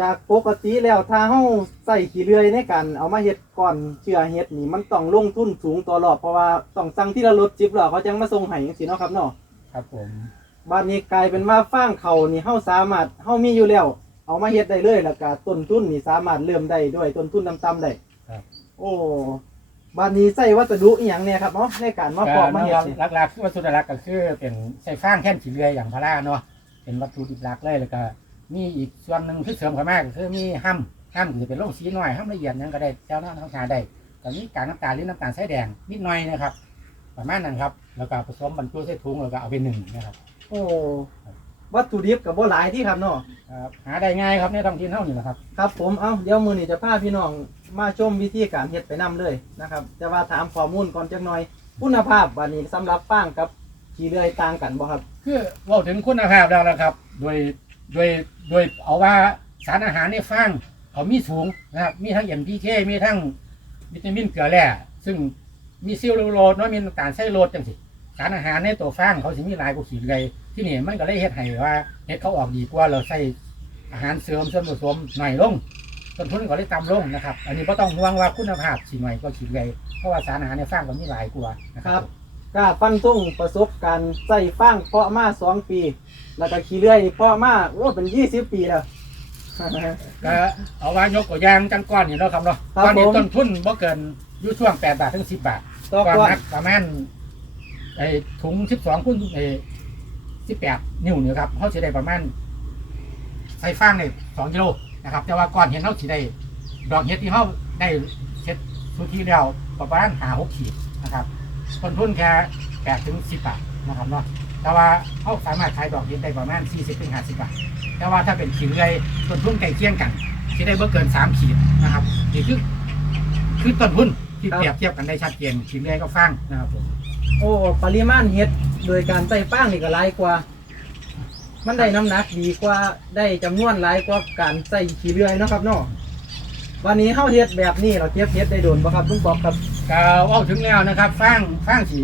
จากปกติแล้วถ้าเฮาใส่ขี้เลื่อยในการเอามาเฮ็ดก่อนเชื่อเฮ็ดนี่มันต้องลงทุนสูงต่อรอบเพราะว่าต้องสั่งที่ละรถจิบแล้วเขาจังมาส่งให้จังซี่เนาะครับเนาะครับผมบ้านนี้กลายเป็นว่าฟางเขานี่เฮาสามารถเฮามีอยู่แล้ว เอามาเฮ็ดได้เลยแล้วก็ต้นทุนนี่สามารถเริ่มได้ด้วยต้นทุนต่ำๆได้ครับ โอ้บ้านนี้ใส่วัสดุอีหยังเนี่ยครับเนาะในการมาปอกมาเฮ็ดนี่หลักๆคือวัตถุดิบหลักก็คือเป็นใส่ฟางแค่นขี้เลื่อยอย่างพาราเนาะเป็นวัตถุดิบหลักเลยแล้วก็ มีอีกส่วนหนึ่งที่เสริมเข้ามาก็คือมีห้ำห้ำคือเป็นโรคสีน้อยห้ำละเอียดหยังก็ได้เจ้าหน้าท้องชาได้ก็มีกากน้ำตาลหรือน้ำตาลสายแดงนิดหน่อยนะครับ ประมาณนั้นครับ แล้วก็ผสมบรรจุใส่ถุงแล้วก็เอาไปหนึ่งนะครับโอ้วัตถุดิบก็บ่หลายที่ครับเนาะครับหาได้ง่ายครับในท้องถิ่นเท่านี้นะครับ ครับผมเอาเดี๋ยวมือนี้จะพาพี่น้องมาชมวิธีการเฮ็ดไปนํเลยนะครับแต่ว่าถามข้อมูลก่อนจักหน่อย คุณภาพวันนี้สำหรับฟางกับขี้เลื่อยต่างกันบ่ครับ คือเว่าถึงคุณภาพแล้วนะครับ โดย โดยโดยเอาว่าสารอาหารในฟางเขามีสูงนะครับ มีทั้ง MPK มีทั้งวิตามินเกลือแร่ซึ่งมีซิลลูโรสเนาะมีน้ำตาลไซโรสจังสิสารอาหารในตัวฟางเขาสิมีหลายกว่าขีดเลยที่นี่มันก็เลยเฮ็ดให้ว่าเฮ็ดเขาออกดีกว่าเราใส่อาหารเสริมส่วนผสมหน่อยลงต้นทุนก็เลยต่ำลงนะครับ อันนี้ก็ต้องห่วงว่าคุณภาพสิหน่อยก็ขีดเลยเพราะว่าสารอาหารในฟางก็มีหลายกว่านะครับ กล้าฟันทุ่งประสบการณ์ใส่ฟางเพาะมาสองปี แล้วก็ขี้เลื่อยนี่เพาะมาโอ้เป็นยี่สิบปีแล้ว ก็เอาว่ายกตัวอย่างจังก้อนนี่เนาะครับเนาะครับก้อนนี้ผมต้นทุนบ่เกินอยู่ช่วง8บาทถึง10บาทต่อก้อนก่อน หนักประมาณไอ้ถุง12คูณไอ้18นิ้วเนี่ยครับเขาสิได้ประมาณใส่ฟางเนี่ย2กิโลนะครับ แต่ว่าก้อนเห็นเขาสิได้ ดอกเห็ดที่เขาได้เช็ดสุที่แล้วประมาณ5 6ขีดนะครับ ต้นทุนแค่8ถึง10บบาทนะครับเนาะแต่ว่าเขาสามารถขายดอกเห็ดได้ประมาณ40ถึง50บบาท แต่ว่าถ้าเป็นขีดเลยต้นทุนใกล้เคียงกันที่ได้เบ่เกินสามขีดนะครับนี่คือคือต้นทุนที่เปรียบเทียบกันได้ชัดเจนขีดเลยก็ฟังนะครับผมโอ้ปริมาณเฮ็ดโดยการใส่ฟางนี่ก็หลายกว่า มันได้น้ำหนักดีกว่าได้จำนวนหลายกว่าการใส่ขี้เลื่อยเนาะครับเนาะ วันนี้เฮาเฮ็ดแบบนี้เราเก็บเฮ็ดได้โดนบ่ครับลุงบอกครับก็เว่าถึงแล้วนะครับฟังฟังสี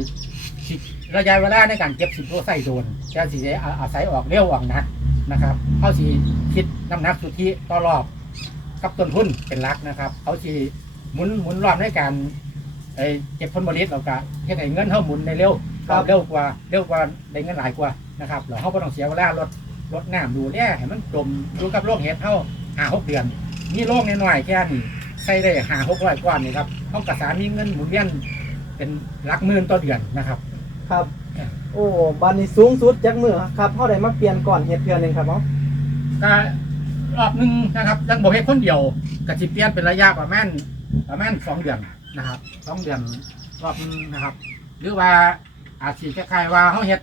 สิระยะเวลาในการเก็บสิบโลใส่โดนจะสีอาศัยออกเร็วออกหนักนะครับเขาสีคิดน้ำหนักสุทธิต่อรอบกับต้นทุนเป็นหลักนะครับเขาสีหมุนหมุนรอบในการไอ้เก็บผลผลิตแล้วก็เฮ็ดให้เงินเขาหมุนในเร็วครับเร็วกว่าเร็วกว่าได้เงินหลายกว่านะครับเราเขาไม่ต้องเสียเวลาลดลดน้ำดูแลให้มันจมดูกับโรคเห็ดเท่าหาหกเดือน มีโรคน้อยๆแค่นี้ใส่ได้หาหกร้อยกว่านี่ครับเขากระสานมีเงินหมุนเวียนเป็นหลักหมื่นต่อเดือนนะครับ ครับ โอ้บันนี้สูงสุดจักมือครับเฮาได้มาเปลี่ยนก่อนเฮ็ดเทื่อหนึงครับเนาะก็รอบหนึ่งนะครับยังบอกให้คนเดียวกระจิเปลี่ยนเป็นระยะประมาณประมาณสองเดือนนะครับสองเดือนรอบหนึงนะครับ หรือว่าอาจจะคล้ายๆว่าเขาเฮ็ด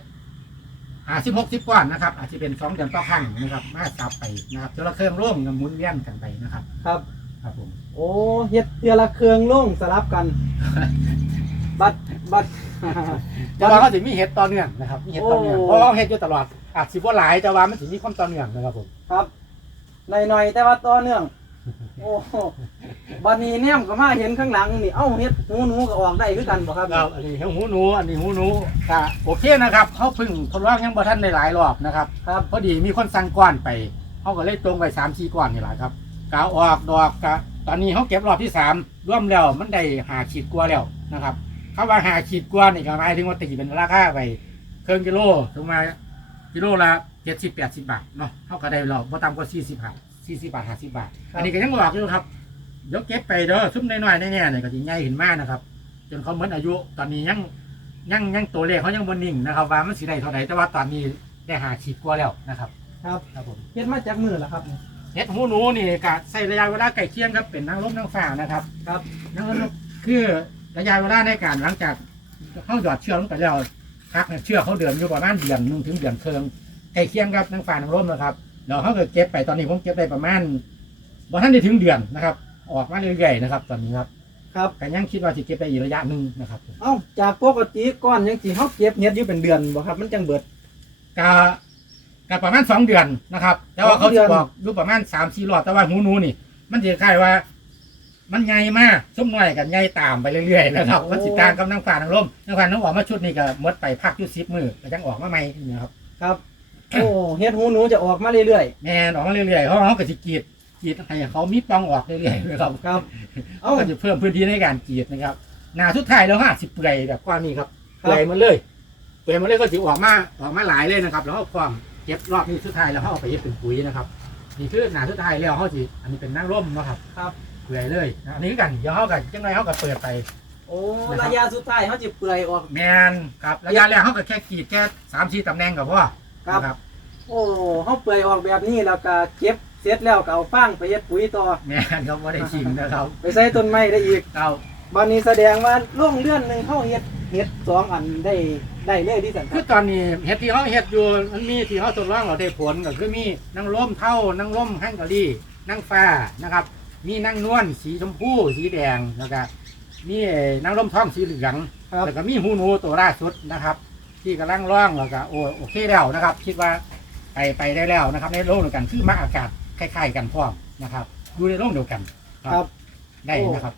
อาสิบหกสิบก้อนนะครับอาจจะเป็นสองเดือนต่อครั้งนะครับมาสับไปนะครับจนละเครื่องร่วมกับหมุนเวียนกันไปนะครับครับ ครับผมโอ้เฮ็ดเทื่อละเครื่องลงสลับกัน บัดบัด แต่ว่าเขาจะมีเฮ็ดต่อเนื่องนะครับมีเฮ็ดต่อเนื่องโอ้ เพราะว่าเขาเฮ็ดอยู่ตลอดอาจสิบ่หลายแต่ว่ามันสิมีความต่อเนื่องนะครับผมครับหน่อยๆแต่ว่าต่อเนื่อง โอ้โหบัดนี้เนี่ยก็มาเห็นข้างหลังนี่เอ้าเฮ็ดหูหนูก็ออกได้คือกันบ่ครับครับอันนี้หูหนู อันนี้หูหนูก็โอเคนะครับเขาเพิ่งทดลองยังบ่ทันได้หลายรอบนะครับครับพอดีมีคนสั่งก้อนไปเขาก็เลยตรงไปสามสี่ก้อนนี่แหละครับกาออกดอกกะตอนนี้เขาเก็บรอบที่สามร่วมแล้วมันได้หาขีดกว่าแล้วนะครับคำว่าหาขีดกว่านี่ก็หมายถึงว่าตีเป็นราคาไปเครื่องกิโลถึงมากิโลละเจ็ดสิบแปดสิบบาทเนาะเขาก็ได้รอบบ่ต่ำกว่าสี่สิบบาท สี่สิบบาทห้าสิบบาทอันนี้ก็ยังบอกอยู่ครับเดี๋ยวเก็บไปเด้อซุ้มน้อยๆแน่ๆเนี่ยก็จะใหญ่ขึ้นมากนะครับ จนเขาเหมือนอายุตอนนี้ยังยังยังตัวเลขเขายังบนนิ่งนะครับ ว่ามันสิได้เท่าไหร่แต่ว่าตอนนี้ได้หาขีดกว่าแล้วนะครับครับครับผมเฮ็ดมาจากมือล่ะครับเห็ดหูหนูนี่ก็ใส่ระยะเวลาไก่เคียงครับเป็นนางลมนางฝ่านะครับ ครับนางลมคือระยะเวลาในการหลังจากเขาหยอดเชือกลงไปแล้วพักเนี่ยเชือกเขาเดือนอยู่ประมาณเดือนหนึงถึงเดือนเคืองไก่เคียงครับนางฝ่านางลมนะครับ แล้วเขาก็เก็บไปตอนนี้ผมเก็บได้ประมาณบ่ท่านได้ถึงเดือนนะครับ ออกมาเรื่อยๆนะครับ ตอนนี้ครับครับแต่ยังคิดว่าจะเก็บได้อีกระยะหนึ่งนะครับเอ้าจากปกติก้อนยังสิเฮาเก็บเฮ็ดอยู่เป็นเดือนบ่ครับ มันจังเบิดกะกะประมาณสองเดือนนะครับ แต่ว่าเขาสองเดืจะอนบอกดูประมาณสามสี่รอบแต่ว่าหูหนูนี่ มันจะคล้ายว่า มันใหญ่มากส้มหน่อยกันใหญ่ตามไปเรื่อยๆนะครับมันสิตามกับนางฟ้านางร่มนางฟ้านางออกมาชุดนี้ก็หมดไปพักอยุสิบมือก็ยังออกมาใหม่นะครับ ครับ โอ้เฮ็ดหูหนูจะออกมาเรื่อยแม่นออกมาเรื่อยๆเขาเขาก็สิกรีดกรีดให้เขามีปล่องออกเรื่อยๆเลยครับครับเขาเอ้าก็จะเพิ่มพื้นที่ในการกรีดนะครับหนาสุดท้ายแล้วฮะสิเปื่อยแบบกว่านี้ครับครับ เปื่อยหมันเลยเปื่อยหมันเลยก็จะออกมาออกมาหลายเลยนะครับ แล้วเขาความเก็บรอบนี้สุดท้ายแล้วเขาเอาไปเย็บเป็นปุ๋ยนะครับนี่คือหนาสุดท้ายแล้วเขาจีอันนี้เป็นนั่งร่มเนาะครับครับ เปื่อยเลยนะอันนี้คือกันเดี๋ยวเขากันยังไงเขาก็เปิดไป โอ้นะครับ ระยะสุดท้ายเขาจะเปื่อยออก แมนครับระยะแรกเขาก็แค่กรีดแค่สามสี่ตำแหน่งกับว่า ครับ นะครับโอ้เขาเปื่อยออกแบบนี้แล้วก็เก็บเสร็จแล้วก็เอาฟางไปเฮ็ดปุ๋ยต่อ แมนเขาไม่ได้ชิมนะครับไปใส่ต้นไม้ได้อีกเอาบันนี้แสดงว่าล่งเลื่อนหนึ่งเข้าเฮ็ดเฮ็ดสองอันได้ได้เลยที่สันคคืรัอบตอนนี้เห็ดที่เขาเห็ดอยู่มันมีที่เขาทดลองเราได้ผลก็คือมีนั่งร่มเท่านั่งร่มฮังกาลีนั่งฟ้านะครับ มีนั่งนวลสีชมพูสีแดงแล้วก็มีนั่งร่มท้องสีเหลือง ครับแล้วก็มีหูหนูตัวล่าสุดนะครับ ที่กำลังร่องแล้วก็โอ้โอเคแล้วนะครับ คิดว่าไปไปได้แล้วนะครับ ในโลกเดียวกันคือมาอากาศคล้ายๆกันพร้อมนะครับอยู่ในโลกเดียวกันครับ ได้นะครับ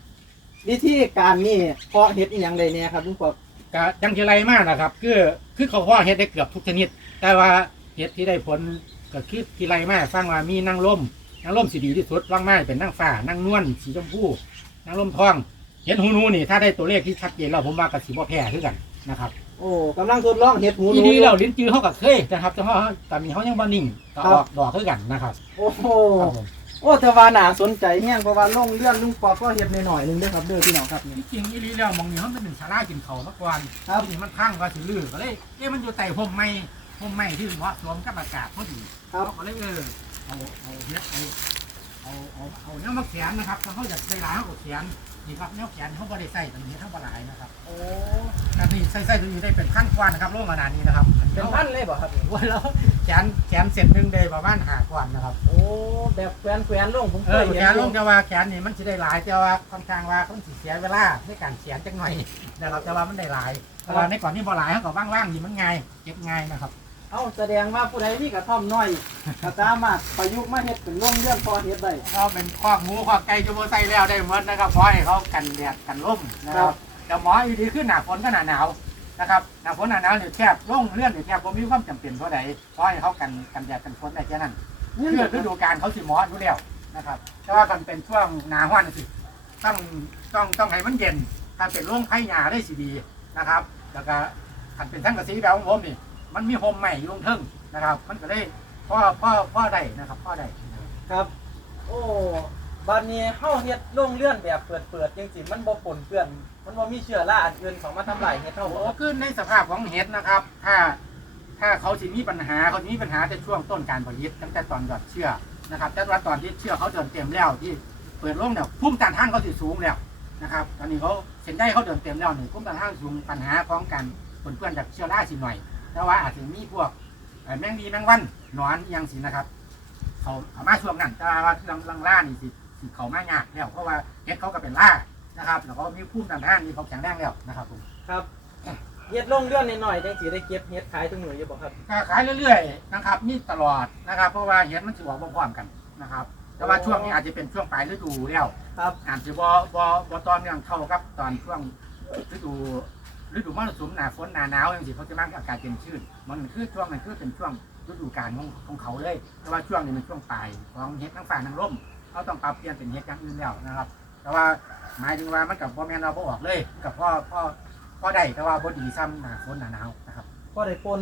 วิธีการนี่เพาะเฮ็ดอีหยังได้เนี่ยครับลุงปอบก็ยังจะไรมากนะครับ คือคือเขาว่าเห็ดได้เกือบทุกชนิด แต่ว่าเห็ดที่ได้ผลก็คือที่ไรมากสร้างว่ามีนั่งร่มนั่งร่มสีดีที่สุดว่างมากเป็นนั่งฟ้านั่งนวลสีชมพูนั่งร่มทองเห็ดหูหนูนี่ถ้าได้ตัวเลขที่ชัดเจนแล้วผมว่ากับสีบ่แพ้คือกันนะครับ โอ้กำลังทดลองเฮ็ดหูหทีนูนี้อยู่เราลิ้นจือเขากับเคยนะครับแต่เขาแต่มีเขายังบ่นิ่งก็ออกดอกคือกันนะครับโอ้โหครับผมโอ้แต่ว่าน่าสนใจแฮงเพราะว่าล่งเลื่อนลุงปอบก็เฮ็ดหน่อยๆหนึงเด้อครับเด้อพี่น้องครับนี่ ที่จริงอีหลีแล้วมองนี่เขาเป็นหนึ่งชาลากินเขาเมื่อก่อนครับทีนี้มันพังก็สิลือก็เลยเอ๊ะมันอยู่ใต้ห่มไม้ห่มไม้ที่เหมาะสมกับอากาศพอดีครับเขาก็เลยเออเอาเอาเนี้ยเอาเอาเอาเอาเนี้ยมาเขียนนะครับถ้าเขาอยากได้หลายเขาก็เขียน นี่ครับเนี้ยเขียนเขาบ่ได้ใส่ตรงนี้เขาบ่หลายนะครับโอ้แต่นี่ใส่ใส่ตรงนี้ได้เป็นพันกว่านะครับโลกขนาดนี้นะครับเป็นพันเลยบ่ครับนี่วันแล้วเขียนเขียนเสร็จหนึ่งได้ประมาณหากว่านะครับ โอ้แบบแขวนๆลงผมเอเคอยเห็นแขนอลยู่งจะว่าแขนนี่มันจะได้หลายแต่ว่าค่อนข้างว่าเขาสิเสียเวลาในการเขียนจังหน่อยนะครับแต่ว่ามันได้หลายแต่ว่าในก่อนนี่บ่หลายเขาก็ว่างๆนี่มันง่ายเก็บง่ายนะครับ เอาแสดงว่าผู้ใดมีกระท่อมน้อยก็สามารถประยุกต์มาเฮ็ดเป็นล่งเลื่อนพอเฮ็ดได้เขาเป็นคอกหมูคอกไก่จูโบไซแล้วได้หมดนะครับเพราะให้เขากันแดดกันลมนะครับแต่หมออีดีขึ้นหนาฝนก็หนาหนาวนะครับหนาฝนหนาหนาวเนี่ยแทบล่งเลื่อนเนี่ยแทบผมมีความจำเป็นเพราะใดเพราะให้เขากันกันแดดกันฝนได้แค่นั้นเพื่อฤดูกาลเขาสิหมออยู่แล้วนะครับแต่ว่ากันเป็นช่วงหนาห้อนสิต้องต้องต้องให้มันเย็นถ้าเป็นร่วงไผ่หยาได้สิดีนะครับ แล้วก็ขันเป็นทั้งกระสีแบบของผมนี่ มันมีโฮมใหม่อยู่ลงเทิงนะครับ มันก็ได้พ่อพ่อพ่อได้นะครับพ่อได้นะครับครับ โอ้บัดนี้เฮาเฮ็ดล่งเลื่อนแบบเปิดๆจังซี่มันบ่ปนเปื้อน มันบ่มีเชื้อราอันอื่นเข้ามาทำลายเฮ็ดเฮาโอ้บ่ขึ้นในสภาพของเห็ดนะครับ ถ้าถ้าเขาสิมีปัญหาเขาสิมีปัญหาแต่ช่วงต้นการผลิตตั้งแต่ตอนหยอดเชื่อนะครับ แต่ว่าตอนที่เชื่อเขาเดินเต็มแล้วที่เปิดโล่งเนี่ยพุ่มต้านทานเขาสิสูงแล้วนะครับ ตอนนี้เขาเส้นได้เขาเดินเต็มแล้วนี่พุ่มต้านทานสูงปัญหาของการปนเปื้อนจากเชื้อราสิหน่อย แต่ว่าอาจจะมีพวกแมงดีแมงวันนอนอิหยังสินะครับเขาเขามาช่วงนั้นแต่ว่าลังลังล่านี่สิสิเขามายากแล้วเพราะว่าเห็ดเขาก็เป็นล่านะครับ แล้วก็มีพุ่มต้านทานนี่เขาแข็งแรงแล้วนะครับผมครับเฮ็ดลงเลื่อนหน่อยๆจังสิได้เก็บเฮ็ดขายทุกหน่วยอยู่บ่ครับก็ขายเรื่อยๆนะครับมีตลอดนะครับ เพราะว่าเห็ดมันสิออกพร้อมกันนะครับ แต่ว่าช่วงนี้อาจจะเป็นช่วงปลายฤดูแล้วครับอาจจะบ่บ่บ่ตอนเนื่องเท่ากับตอนช่วงฤดู ฤดูมรสุมหนาฝนหนาหนาวอย่างสิเขาจะมักอากาศเย็นชื้นมันคือช่วงนั้นคือเป็นช่วงฤดูกาลของของเขาเลยแต่ว่าช่วงนี้มันช่วงปลายของเห็ดทั้งฝ่าทั้งร่มเขาต้องปรับเปลี่ยนเป็นเห็ดอย่างอื่นแล้วนะครับ แต่ว่าหมายถึงว่ามันกับพ่อแม่นเราบ่ออกเลยกับพ่อพ่อพ่อได้แต่ว่าบ่ดีซ้ำหนาฝนหนาหนาวนะครับก็ได้ปน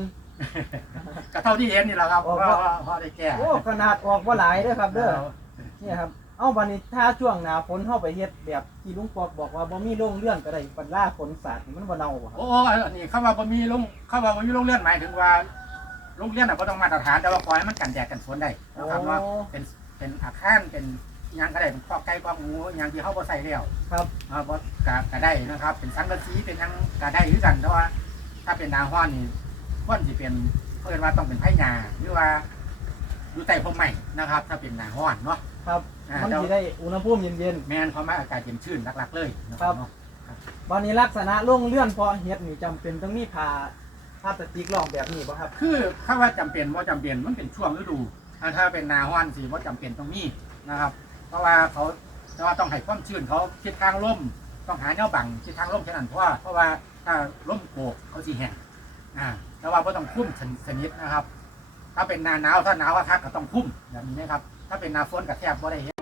ก็เท่าที่เห็นนี่แหละครับโอ้เพราะพ่อว่าพ่อได้แก้โอ้ขนาดออกบ่หลายเด้อครับเด้อเนี่ยครับ เอ้าบัดนี้ถ้าช่วงหน้าฝนเฮาไปเฮ็ดแบบที่ลุงปอกบอกว่าบ่มีล่งเลื่อนก็ได้ปันล่าฝนสาดนี่มันบ่เน่าบ่ครับโอ้อันนี้เข้ามาบ่มีลงเข้ามาบ่มีโรงเรียนหมายถึงว่าโรงเรียนน่ะบ่ต้องมาตรฐานแต่ว่าขอให้มันกันแดดกันฝนได้นะครับว่าเป็นเป็นอาคารเป็นอิหยังก็ได้เป็นข้อไก่ข้อหมูอิหยังที่เฮาบ่ใส่แล้วครับอ่าบ่ก็ก็ได้นะครับ เป็นสังกะสีเป็นหยังก็ได้คือกันแต่ว่า ถ้าเป็นหนาฮ้อนนี่ควรสิเป็นเพิ่นว่าต้องเป็นไผ่หญ้าหรือว่าอยู่ใต้พรมไม้นะครับ ถ้าเป็นหนาฮ้อนเนาะ ครับอ่ามันแต่สิได้อุณหภูมิเย็นแม่นเพราะว่าอากาศเย็นชื้นหลักๆเลยนะครับเนาะๆบัดนี้ลักษณะล่งเลื่อนเพอเฮ็ดนี่จำเป็นต้องมีผ้าพลาสติกรองแบบนี้บ่ครับ คือถ้าว่าจำเป็นว่าจำเป็นมันเป็นช่วงฤดูถ้าถ้าเป็นหนาฮ้อนสิว่าจำเป็นตรงนี้นะครับ เพราะว่าเขาแต่ว่าต้องให้ความชื้นเขาทิศทางลมต้องหาแนวบังทิศทางลมแค่นั้นเพราะว่าเพราะว่าถ้าลมโกกเขาสิแห้งอ่าแต่ว่าไ่ต้องคุ้มชนชนิดนะครับ ถ้าเป็นหนาหนาวถ้าหนาวทักก็ต้องคุ้มแบบนี้นะครับ ถ้าเป็นหนาฝนกับแทบบ่ได้เห็น